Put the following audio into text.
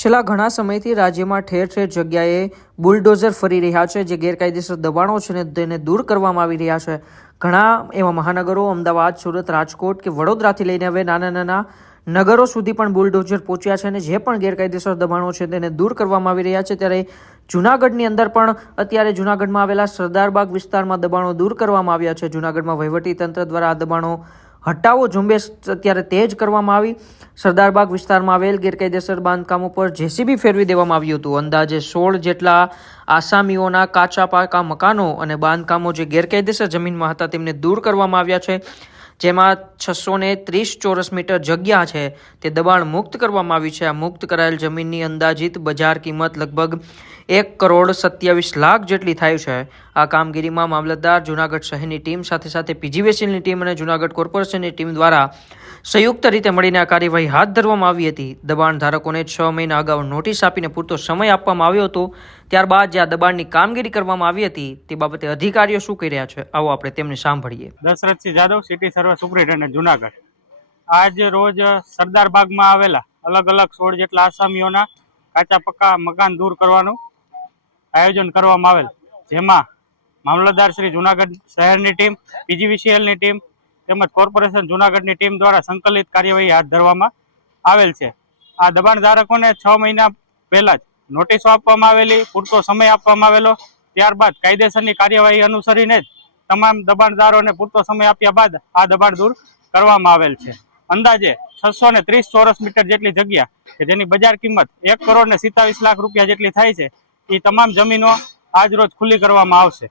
છેલ્લા ઘણા સમયથી રાજ્યમાં ઠેર ઠેર જગ્યાએ બુલડોઝર ફરી રહ્યા છે, જે ગેરકાયદેસર દબાણો છે ને તેને દૂર કરવામાં આવી રહ્યા છે. ઘણા એવા મહાનગરો અમદાવાદ, સુરત, રાજકોટ કે વડોદરાથી લઈને હવે નાના નાના નગરો સુધી પણ બુલડોઝર પહોંચ્યા છે અને જે પણ ગેરકાયદેસર દબાણો છે તેને દૂર કરવામાં આવી રહ્યા છે. ત્યારે જૂનાગઢની અંદર પણ અત્યારે જૂનાગઢમાં આવેલા સરદારબાગ વિસ્તારમાં દબાણો દૂર કરવામાં આવ્યા છે. જૂનાગઢમાં વહીવટીતંત્ર દ્વારા આ દબાણો હટાવો ઝુંબેશ અત્યારે તેજ કરવામાં આવી. સરદારબાગ વિસ્તારમાં આવેલ ગેરકાયદેસર બાંધકામો પર જેસીબી ફેરવી દેવામાં આવ્યું હતું. અંદાજે 16 જેટલા આસામીઓના કાચા પાકા મકાનો અને બાંધકામો જે ગેરકાયદેસર જમીનમાં હતા તેમને દૂર કરવામાં આવ્યા છે, જેમાં 630 ચોરસ મીટર જગ્યા છે તે દબાણ મુક્ત કરવામાં આવી છે. આ મુક્ત કરાયેલ જમીનની અંદાજિત બજાર કિંમત લગભગ 1,27,00,000 જેટલી થાય છે. આ કામગીરીમાં મામલતદાર, જૂનાગઢ શહેરની ટીમ સાથે સાથે પીજીવીસીએલની ટીમ અને જૂનાગઢ કોર્પોરેશનની ટીમ દ્વારા સંયુક્ત રીતે મળીને આ કાર્યવાહી હાથ ધરવામાં આવી હતી. દબાણ ધારકોને 6 મહિના અગાઉ નોટિસ આપીને પૂરતો સમય આપવામાં આવ્યો હતો. ત્યારબાદ જે આ દબાણની કામગીરી કરવામાં આવી હતી તે બાબતે અધિકારીઓ શું કહી રહ્યા છે, આવો આપણે તેમને સાંભળીએ. Dashrathsinh Jadav, city survey superintendent Junagadh. આજ રોજ સરદારબાગમાં આવેલા અલગ અલગ 16 જેટલા આસામીઓના કાચા પક્કા મકાન દૂર કરવાનું આયોજન કરવામાં આવેલ, જેમાં મામલતદાર શ્રી જૂનાગઢ શહેરની ટીમ, પીજીવીસીએલની ટીમ તેમજ કોર્પોરેશન જૂનાગઢની ટીમ દ્વારા સંકલિત કાર્યવાહી હાથ ધરવામાં આવેલ છે. આ દબાણ ધારકોને 6 મહિના પહેલા જ નોટિસો આપવામાં આવેલી, પૂરતો સમય આપવામાં આવેલો. ત્યારબાદ કાયદેસરની કાર્યવાહી અનુસરીને જ તમામ દબાણદારોને પૂરતો સમય આપ્યા બાદ આ દબાણ દૂર કરવામાં આવેલ છે. અંદાજે 630 ચોરસ મીટર જેટલી જગ્યા કે જેની બજાર કિંમત 1,27,00,000 રૂપિયા જેટલી થાય છે, એ તમામ જમીનો આજ રોજ ખુલ્લી કરવામાં આવશે.